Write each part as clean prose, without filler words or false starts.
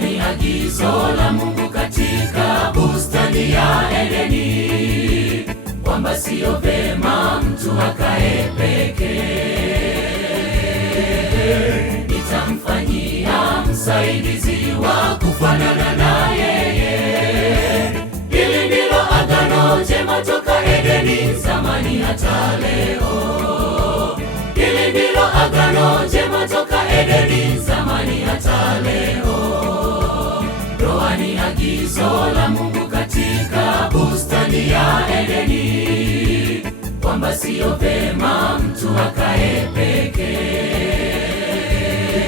ni agizo la Mungu katika bustani ya Edeni, kwamba sio vema mtu akae pekee. Nitamfanyia msaidizi wa kufanana na yeye. Hili ndilo agano jema toka Edeni, zamani hata leo. Hili ndilo agano jema toka Edeni, zamani hata leo. Ndoa ni agizo la Mungu katika bustani ya Edeni, kwamba sio vema mtu akae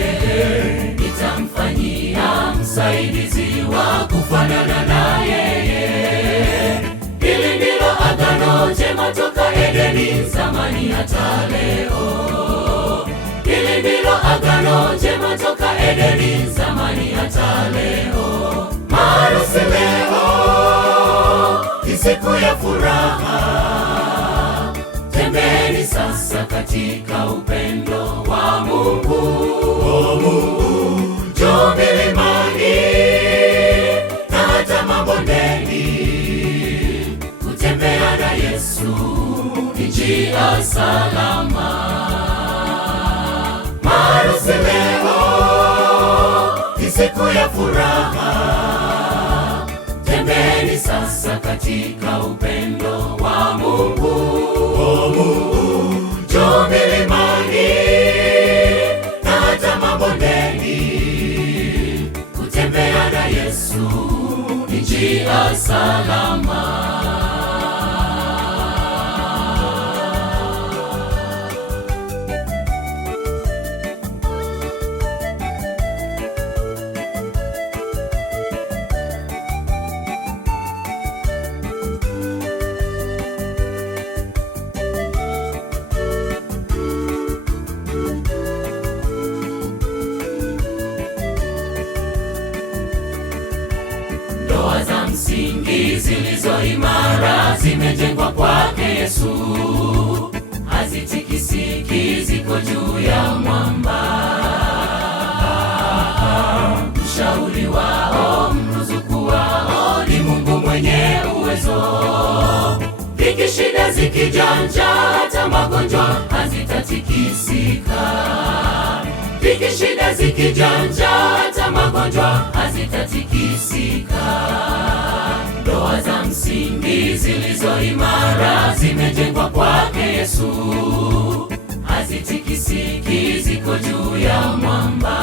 pekee. Nitamfanyia msaidizi wa kufanana na yeye. Hili ndilo agano jema toka Edeni, zamani hata leo. Hili ndilo agano jema toka Edeni, zamani hata leo. Maharusi leo ni siku ya furaha. Tembeni sasa katika upendo wa Mungu. Njoo milimani na hata mabondeni, kutembea na Yesu ni njia salama. Maharusi leo ni siku ya furaha. Tembeni sasa katika upendo wa Mungu. Njoo milimani na hata mabondeni, kutembea na Yesu ni njia salama. Ndoa za msingi zilizo imara zimejengwa kwake Yesu, hazitikisiki, ziko juu ya mwamba. Mshauri wao, mruzuku wao ni Mungu mwenye uwezo. Dhiki, shida zikijanja, hata magonjwa hazitatikisika. Dhiki, shida zikijanja, hata magonjwa hazitatikisika. Ndoa za msingi zilizo imara zimejengwa kwake Yesu, hazitikisiki, ziko juu ya mwamba.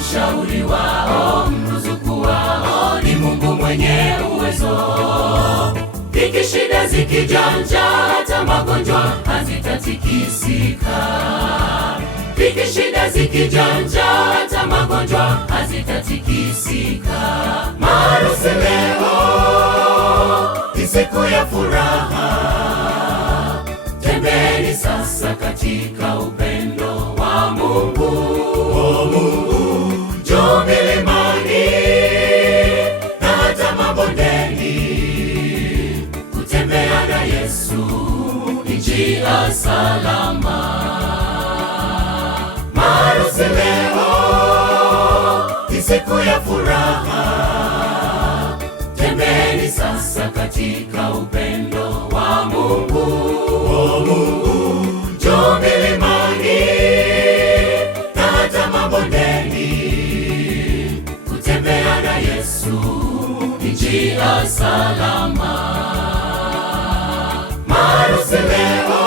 Mshauri wao, mruzuku wao ni Mungu mwenye uwezo. Dhiki, shida zikijanja, hata magonjwa hazitatikisika. Dhiki, shida zikijanja, hata magonjwa hazitatikisika. Maharusi leo ni siku ya furaha. Tembeni sasa katika upendo wa Mungu. Njoo milimani na hata mabondeni, kutembea na Yesu ni njia salama. Maharusi leo ni siku ya furaha. Tembeni sasa katika upendo wa Mungu. Njoo milimani na hata mabondeni, kutembea na Yesu ni njia salama. Maharusi leo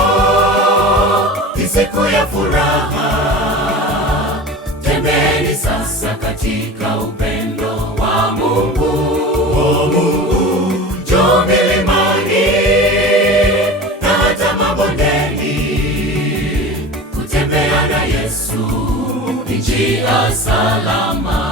ni siku ya furaha. Tembeni sasa katika upendo wa Mungu. Njoo milimani na hata mabondeni, kutembea na Yesu ni njia salama.